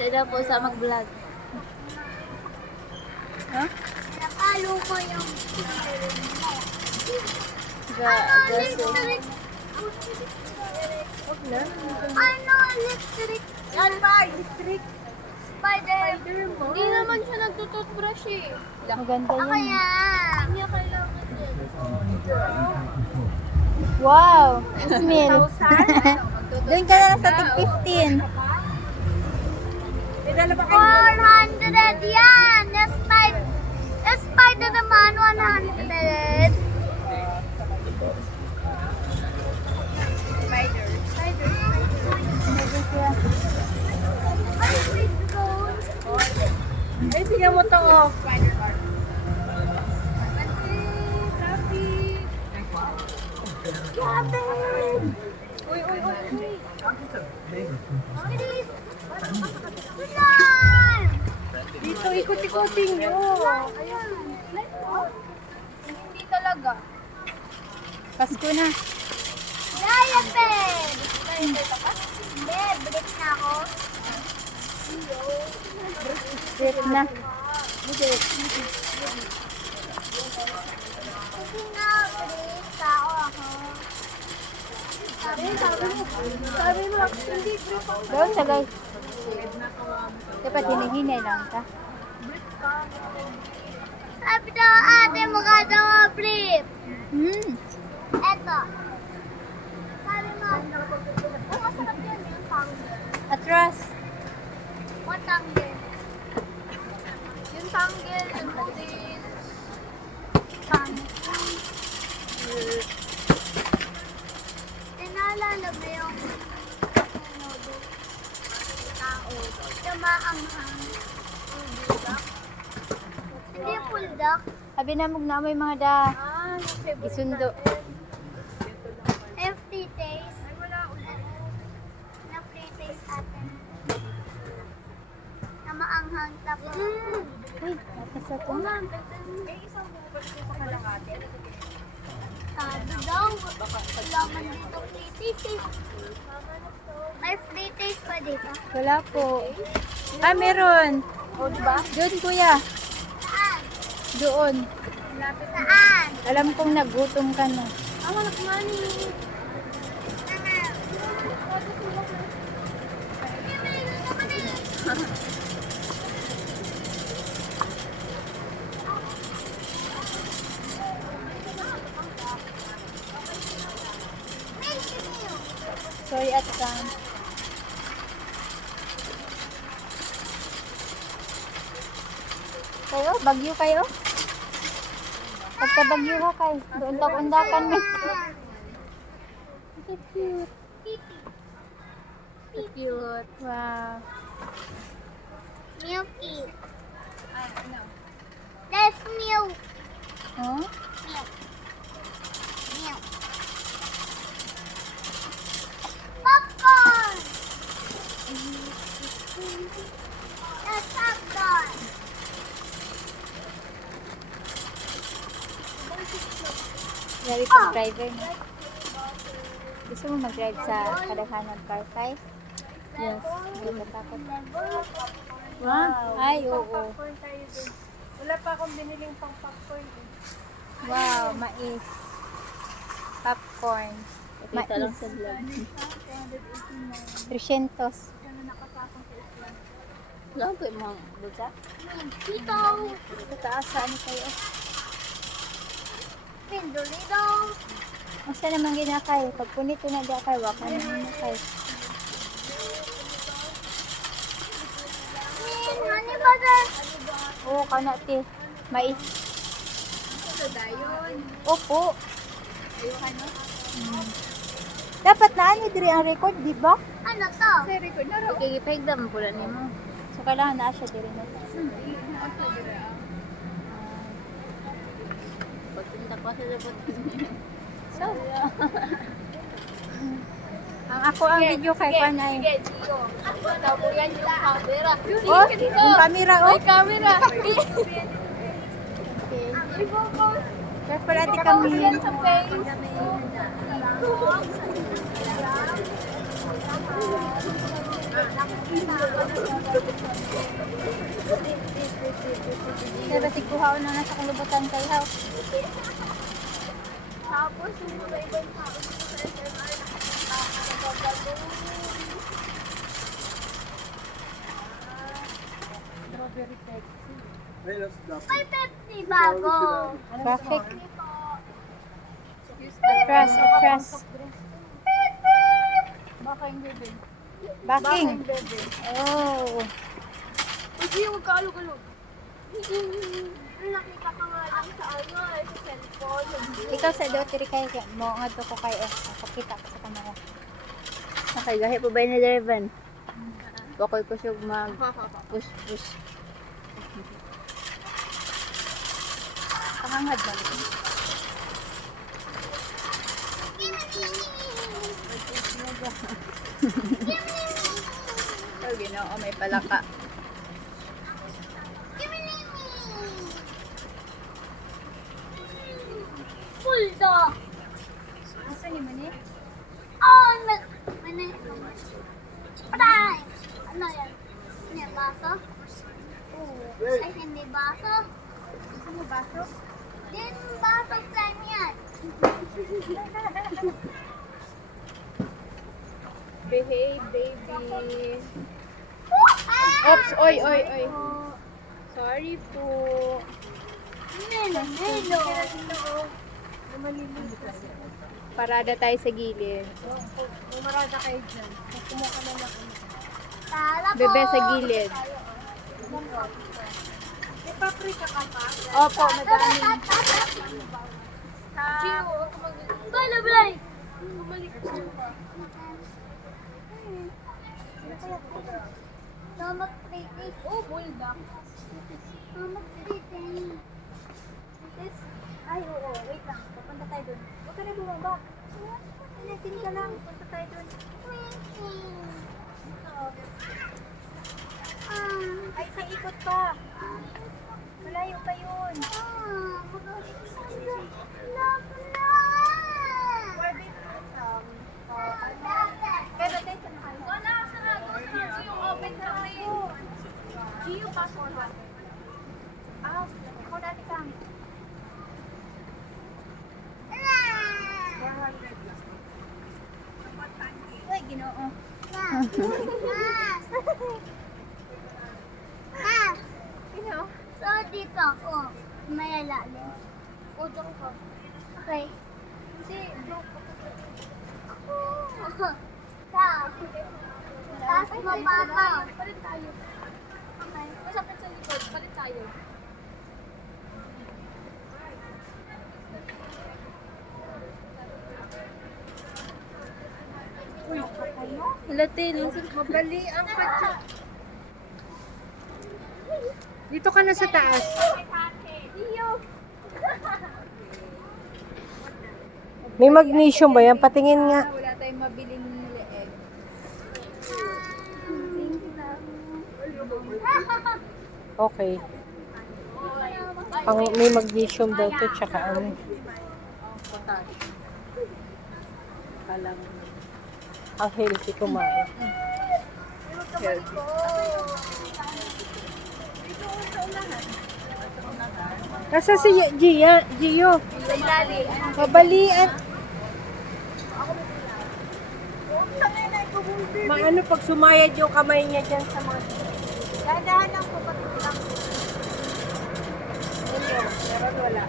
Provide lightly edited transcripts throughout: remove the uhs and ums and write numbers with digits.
Siya daw po sa mag-vlog. Huh? Napalo ko yung Gaso. ano, electric. Yan ba? Electric. Spider. Hindi naman siya nagtututbrush eh. Maganda yun. Kaya. Hindi kailangan din. Wow! Smell. Doon ka na lang sa tig 15. May dala ba kayo? 400 yan. Spider naman, 100. Ay, wait, gold. Ay, tingnan mo to oh. Gavin! Uy. Bilis! Ulan! Dito, ikot-ikoting nyo. Ayan. Hindi talaga. Pasko na. Diet pen! Hindi, break na ako. Trip na. Hindi na, break tao ako. Sabi mo, hindi group ako. Doon sa guys. Dapat hinihinay lang ka. Sabi daw ate, mukha daw flip. Eto. Sabi mo, masarap yan yung tanggel. Atras. What tanggel? Yung tanggel, yung noodles. Naalala mo yung tao. Yung maanghang. Hindi yung full duck. Abi na na may mga da. Yung favorite. Isundo. Yung free taste. Na free taste atin. Na maanghang tapos. Uy, napasa ko. Sabi daw, laman dito free taste eh. May free taste pa dito. Wala po. Ah, meron. O, diba? Doon kuya. Saan? Doon. Saan? Alam kong nagutom ka na. Ah, malak money. Sorry at Sam. Kayo? Bagyo kayo? Pagka bagyo ha kayo. Doon undakan mo. Cute. Cute. Wow. Milky. There's milk. Huh? Milk. Milk. Popcorn. There's popcorn. Grabe pag driver na. Gusto mo mag-drive sa kadaghanan car kay? Yes. Hindi ka takot. Wow. Ay, oo. Popcorn tayo din. Wala pa akong biniling pang popcorn eh. Wow, mais. Popcorn. Kita lang sa vlog. 300. Wala po yung mga bulsa. Dito. Sa taas, saan kayo? Pinduli daw. Masa naman ginakay? Pag punito na di akay, wak na naman nakay. Honey butter. Oo, kana ti. Mais. Ito dayon. Opo. Ayun ano? Dapat na ano diri ang record, di ba? Ano to? Sa record na ro. Okay, ipahigdam po na nimo. So, kailangan na siya diri na. Pagpunta ko sa dapat. So, ang ako ang video kay Panay. Sige, Gio. Tabo yan yung camera. Oh, yung camera, oh. May camera. Okay. Careful ate kami. Sa face. Kaya basi kuha na nasa kulubutan kay Haw. Tapos yung mga ibang tao sa SMR nakapagbago. May Pepsi bago. Traffic. Atras, atras. Baka yung bebe. Backing. Bebe. Oh. Hindi yung magkaalog-alog. Nakita ka nga lang sa ano, sa cellphone. Ikaw sa dotiri kay mo nga to ko kay pakita ko sa kamera. Nakagahi po ba ni Dervan? Bakoy ko siya mag push. Pahangad ba? Oh, ginoo, may palaka. Bulldog! Asa ni mo ni? Oh, mani. Patay! Ano yan? Ano yan, baso? Ay, hindi baso. Gusto mo baso? Din baso plan yan. Behave, baby. Oops, Oy. Sorry po. Melo, melo. Parada tayo sa gilid. Umarada kayo dyan. Kumuha ka na lang. Tala po. Bebe sa gilid. May paprika ka pa? Opo, madami. Bala, Blay! Mama, pretty. Oh, bulldog. Mama, pretty. Ay, oo. Wait lang. Pupunta tayo dun. Huwag ka na bumaba. Pinatin ka lang. Punta tayo dun. Ay, isang ikot pa. Malayo pa yun. Pero dito na kayo. Gio, pasok ka. Ah, ako dati kang. 400. Uy, ginoo. Ginoo. So, dito ako. May alalim. Udong ko. Okay. Kasi, joke ko. Tapos mamama. Palit tayo. Okay. Masakit sa likod. Palit tayo. Halate, Mabali ang patsa. Dito ka na sa taas. May magnesium ba yan? Patingin nga. Wala tayong mabiling leeg. Okay. May magnesium daw to, tsaka ano. Ang healthy kumain. Nasa si Gio. Mabalian. Maano pag sumayad yung kamay niya dyan sa mga... Dahan lang po lang. Meron wala.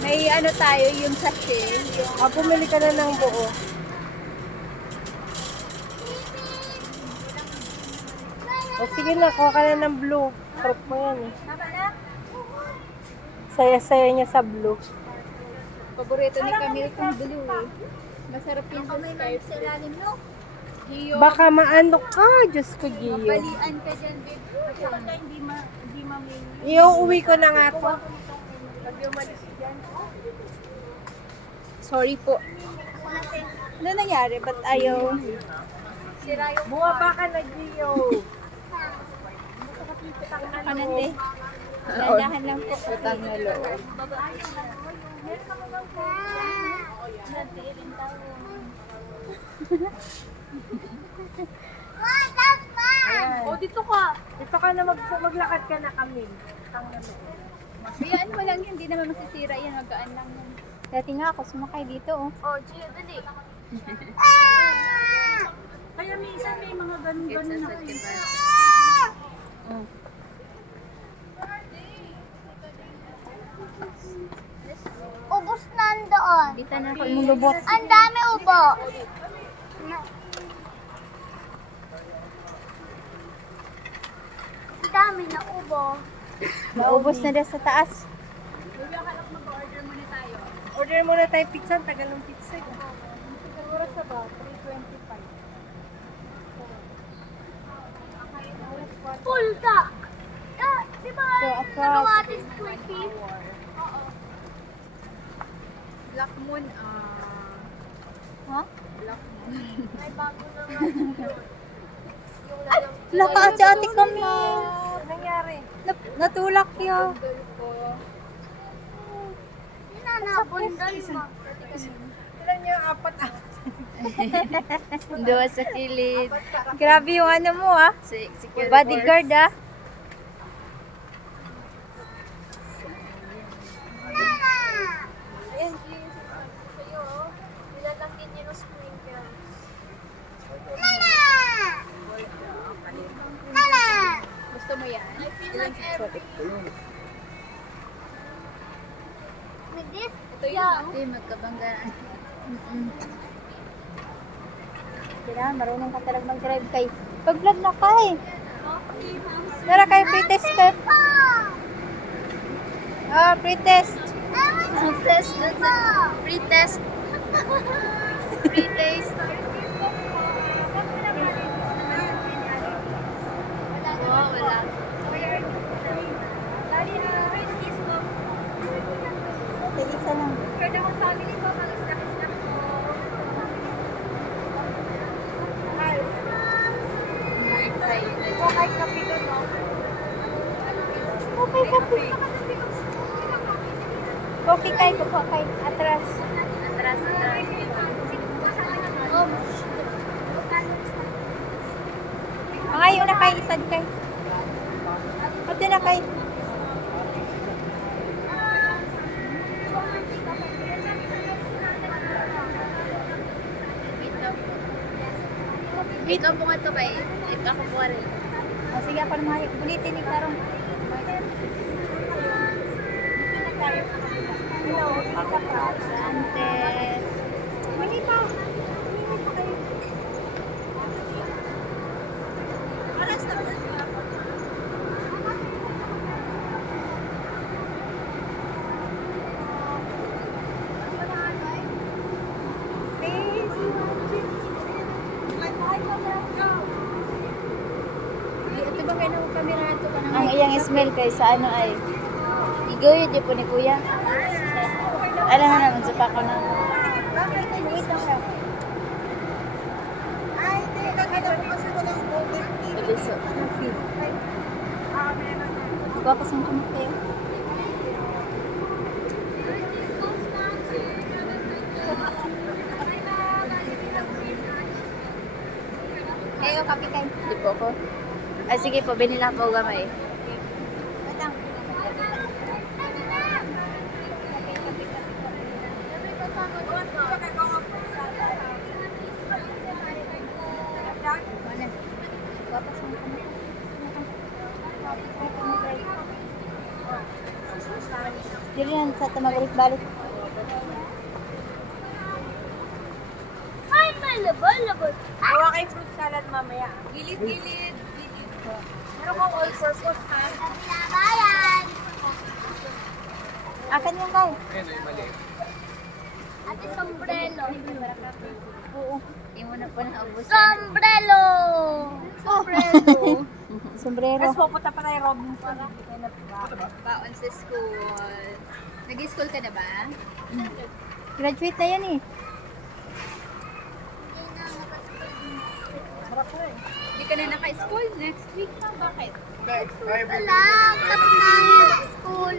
May ano tayo, yung sachet. Yung Bumili ka na ng buo. O sige na, kuha ka na ng blue. Sarap mo yan eh. tama na. Saya-saya niya sa blue. Paborito ni Camille kung blue eh. Masarap yung Sprite. Sa ilalim, no? Gio, Baka maano ka, Diyos ko, Gio. balian ka dyan, babe. Basta hindi mamili. Iuwi ko na nga to. Pag umalis dyan. Sorry po. Ano nangyari? Ba't ayaw? Bumaba ka na, Gio. Kanante. Dandahan lang po. utang na loob. Oh, dito ka. Dito ka na maglakad ka na kami. Ang ano. Hayaan mo lang yun, hindi naman masisira yan, magaan lang yan. Dati nga ako sumakay dito oh. Oh, Gio, dali. Kaya minsan may mga ganun-ganun na kayo. Oh. Ubus nandoon. Kita na ako imong lubot. Ang dami ubo. Ang dami na ubo. Maubos na dyan sa taas. Order muna tayo pizza. Ang tagal ng pizza. Siguro sa ba? 325. Full duck. Ah, di ba? So, across. Nagawa natin 20? Black Moon, Ha? May bago na nga yun. Yung lalang Laka si ate kami. Anong nangyari? Natulak yun. nanabundan mo. Ilan niya? Apat. Doon sa kilid. Grabe yung ano mo ah. Security Bodyguard ah. Ayan, Jesus. Sa'yo, oh. Nilalagyan niyo ng sprinkles. Gusto mo yan? I feel like every... With this, yeah. Hindi, magkabanggaan. Kailangan marunong ka talaga mag-drive kay. Pag-vlog na kay. Tara kay pre-test ka. Ah, pre-test. Test dun sa free test. Free taste. Oh, wala. Ate Lisa lang. Excited. Okay, kape. Coffee kay, kuha kay. Atras. Atras, atras. Ngayon na kay, isad kay. Ate na kay. Ito po nga ito kay. Ito ako po rin. O sige, ako naman. Bulitin ni Karong. Ante. Mini pa. Ito ba kayo ng kamera ito ka Ang iyang smell kay sa ano ay. Igoy, di po ni kuya. Alam mo naman, sa pako na. Wait lang ka. Biliso. Guwapas ang kumot kayo. Kayo, kapi kayo. Hindi po ako. Ay, sige po, binila po gamay. Wait lang. Guwapas ang kumot. Dili yan sa tamagalit-balik. Ay, malabal. Gawa kay fruit salad mamaya. Gilid-gilid. Meron kong all-purpose ha. Binabayan. Akan yung kay. Ate, sombrero. Oo. Hindi mo na po naubos. Sombrero. Sombrero. Sombrero. Tapos pupunta pa tayo Robinson. Hindi tayo napiga. Baon sa school. Nag-school ka na ba? Graduate na yan eh. Sarap na eh. Hindi ka na naka-school next week na. Bakit? School. Tapos na ang school.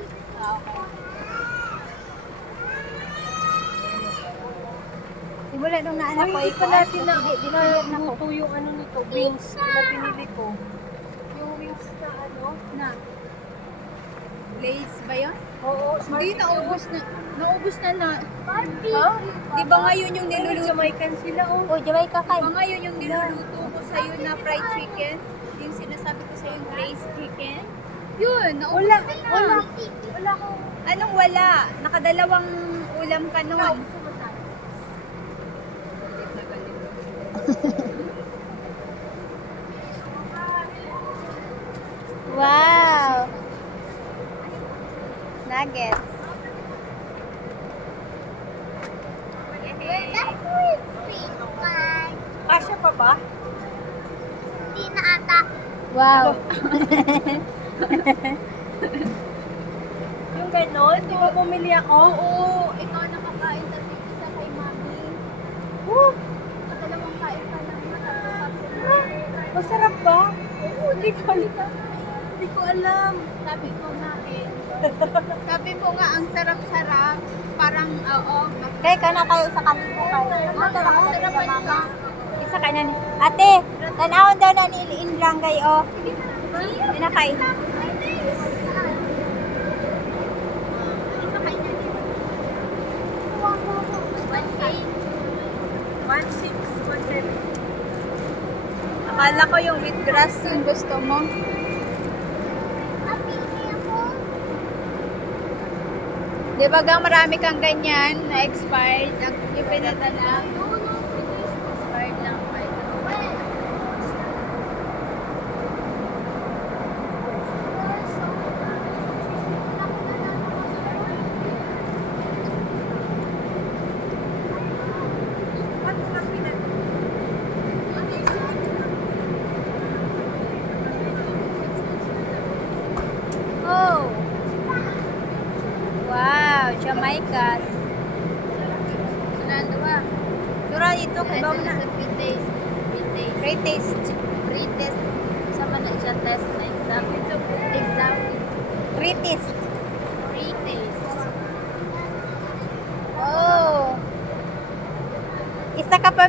Simula nung naanak ko, Hindi pa natin na decision na ko. luto yung ano nito, wings na binili ko. Yung wings na ano. Na. Lace ba yun? Oo, Hindi, naubos na. Naubos na na. Ha? Di ba ngayon yung Niluluto. niluluto? Jamaican sila, oh. Oh, Jamaica Diba kay. Di ba ngayon yung niluluto ko sa'yo na fried chicken? Yung sinasabi ko sa'yo yung glazed chicken? Yun, naubos Wala, na. wala. Wala akong... Anong wala? Nakadalawang ulam ka nun. Wow! Nuggets. Kasya pa ba? Hindi na ata. Wow. Yung ganon, di ba bumili ako? Oo, ikaw nakakain kasi isa kay mami. Nakadalawang kain ka lang. Masarap ba? Oo, hindi ko alam. Sabi ko nga eh. Sabi mo nga ang sarap-sarap. Parang, oo. Kaya ka na kayo sa kanila kayo. Masarap ka mama. Isa ka na ni. Ate, tanawon daw na ni Inlanggay, oh. Hindi na kayo. Isa kayo na ni. 1.6, 1.7. Akala ko yung wheatgrass yung gusto mo. Di ba gang marami kang ganyan na expired? Yung pinadala? Expired lang. Oh! Wow! Jamaicas. Nandua. Sura ito, kibaw na. Pre-taste. Pre-taste. Sama na siya test na exam. Exam. Pre-taste. Pre-taste. Oh! Isa ka pa.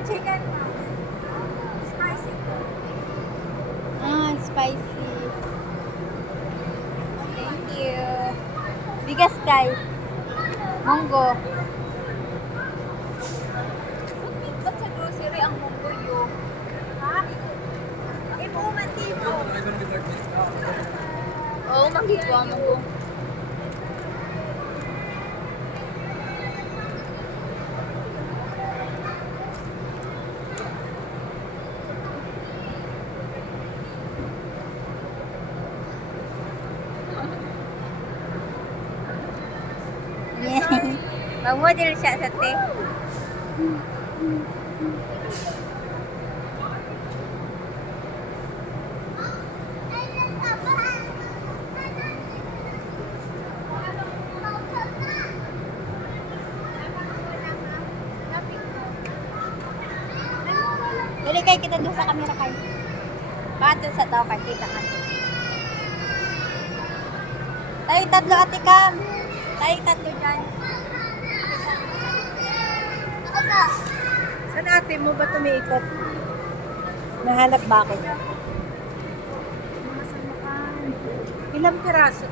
Chicken. Spicy. Ah, spicy. Thank you. Bigas kay. Munggo. Ba't sa grocery ang munggo yung? Ha? Ipo man tipo. Oo, makikwa mo ko. Mag-model siya sa te. Dali kay kita doon sa camera kay. Bato sa tao kay kita ka. Tayo tatlo ate Cam. Tayo tatlo dyan. Saan ate mo ba tumiikot? Nahanap ba ako? Ilang piraso?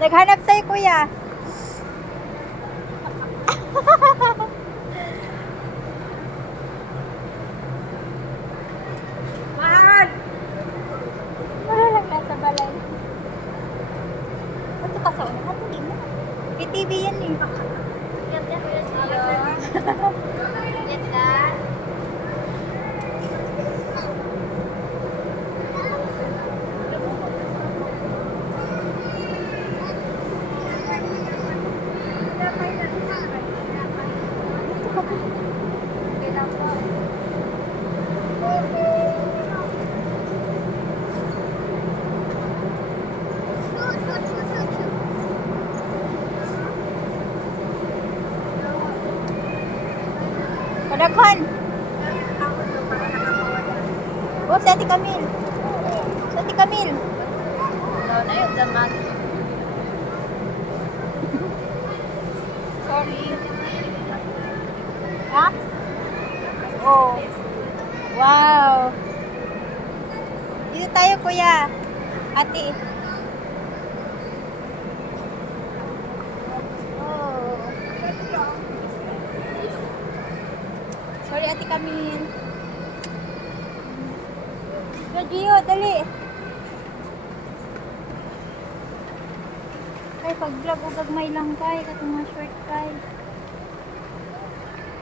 Naghanap sa'yo kuya. Mahal! Wala lang nasa balay. Ito ka sa una. Hatuloy mo. PTV yan eh. Padaghan. Oh, sa Ate Camille. Sa Ate Camille. No, na yung damat. Sorry. Ha? Oh. Wow. Dito tayo, kuya. Ate. Oh. Sorry, Ate Camille. Gio, dali. Ay, pag-vlog o gagmay lang kay, katong mga short kay.